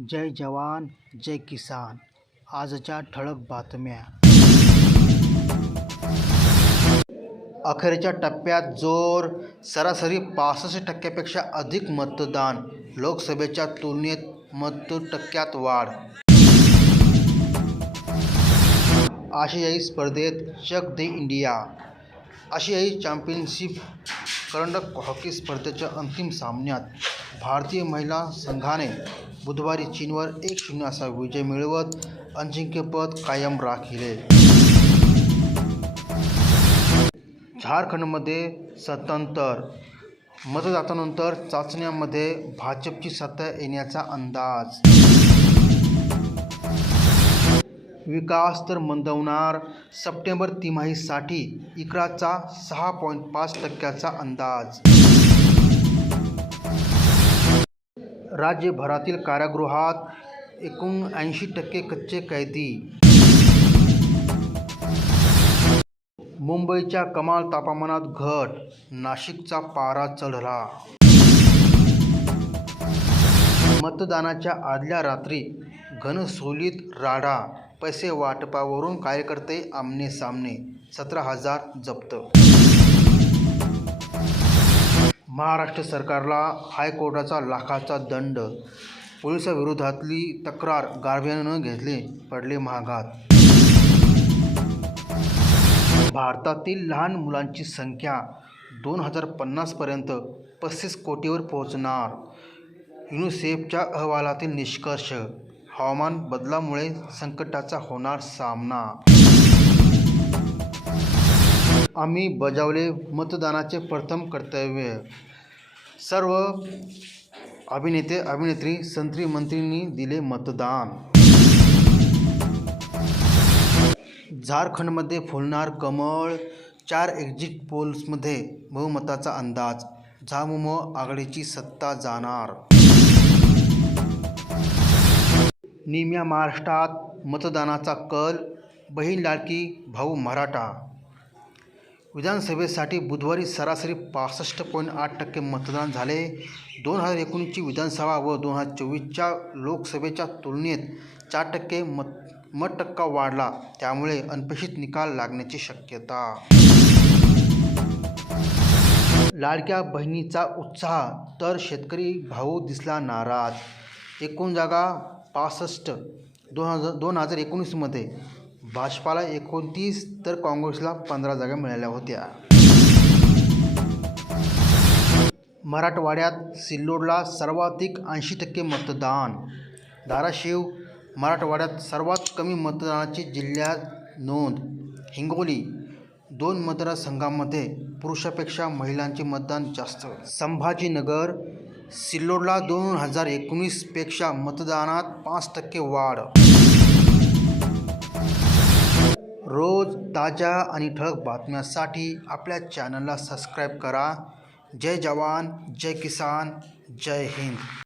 जय जवान, जय किसान। आजच्या ठळक बातम्या। अखेरच्या टप्प्यात ज़ोर, सरासरी पासष्ट टक्क्यापेक्षा अधिक मतदान, लोकसभेच्या तुलनेत मत टक्क्यात वाढ। आशियाई स्पर्धेत चक दे इंडिया। आशियाई चॅम्पियनशिप करंडक हॉकी स्पर्धेच्या अंतिम सामन्यात भारतीय महिला संघाने बुधवारी चीनवर एक शून्य असा विजय मिळवत अजिंक्यपद कायम राखिले. झारखंडमध्ये सत्तांतर मतदातानंतर चाचण्यांमध्ये भाजपची सत्ता येण्याचा अंदाज विकास तर मंदवणार. सप्टेंबर तिमाहीसाठी इकराचा सहा पॉईंट पाच टक्क्याचा अंदाज. राज्यभरातील कारागृहात एकूण ऐंशी टक्के कच्चे कैदी. मुंबईच्या कमाल तापमानात घट नाशिकचा पारा चढला. मतदानाच्या आदल्या रात्री घनसोलीत राडा पैसे वाटपावरून कार्यकर्ते आमने सामने सतरा हजार जप्त. महाराष्ट्र सरकारला हायकोर्टाचा लाखाचा दंड. पोलिसाविरोधातली तक्रार गारव्यानं घेतले पडले महागात. भारतातील लहान मुलांची संख्या दोन हजार पन्नासपर्यंत पस्तीस कोटीवर पोहोचणार. युनिसेफच्या अहवालातील निष्कर्ष हवामान बदलामुळे संकटाचा होणार सामना. आम्ही बजावले मतदानाचे प्रथम कर्तव्य. सर्व अभिनेते अभिनेत्री संत्री मंत्रींनी दिले मतदान. झारखंडमध्ये फुलणार कमळ चार एक्झिट पोल्समध्ये बहुमताचा अंदाज. झामुमो आघाडीची सत्ता जाणार. निम्या महाराष्ट्रात मतदानाचा कल बहीण लाडकी भाऊ मराठा. विधानसभेसाठी बुधवारी सरासरी पासष्ट पॉईंट आठ टक्के मतदान झाले. दोन हजार एकोणीसची विधानसभा व दोन हजार चोवीसच्या लोकसभेच्या तुलनेत चार टक्के मत मतटक्का वाढला. त्यामुळे अनपेक्षित निकाल लागण्याची शक्यता. लाडक्या बहिणीचा उत्साह तर शेतकरी भाऊ दिसला नाराज. एकूण जागा पासष्ट दोन हजार दोन हजार एकोणीसमध्ये भाजपाला एकोणतीस तर काँग्रेसला पंधरा जागा मिळाल्या होत्या. मराठवाड्यात सिल्लोडला सर्वाधिक ऐंशी टक्के मतदान. धाराशिव मराठवाड्यात सर्वात कमी मतदानाची जिल्ह्यात नोंद. हिंगोली दोन मतदारसंघामध्ये पुरुषापेक्षा महिलांचे मतदान जास्त. संभाजीनगर सिल्लोडला दोन हजार एकोणीसपेक्षा मतदानात पाच टक्के वाढ. रोज ताज्या आणि ठळक बातम्यांसाठी आपल्या चॅनलला सबस्क्राईब करा. जय जवान जय किसान जय हिंद.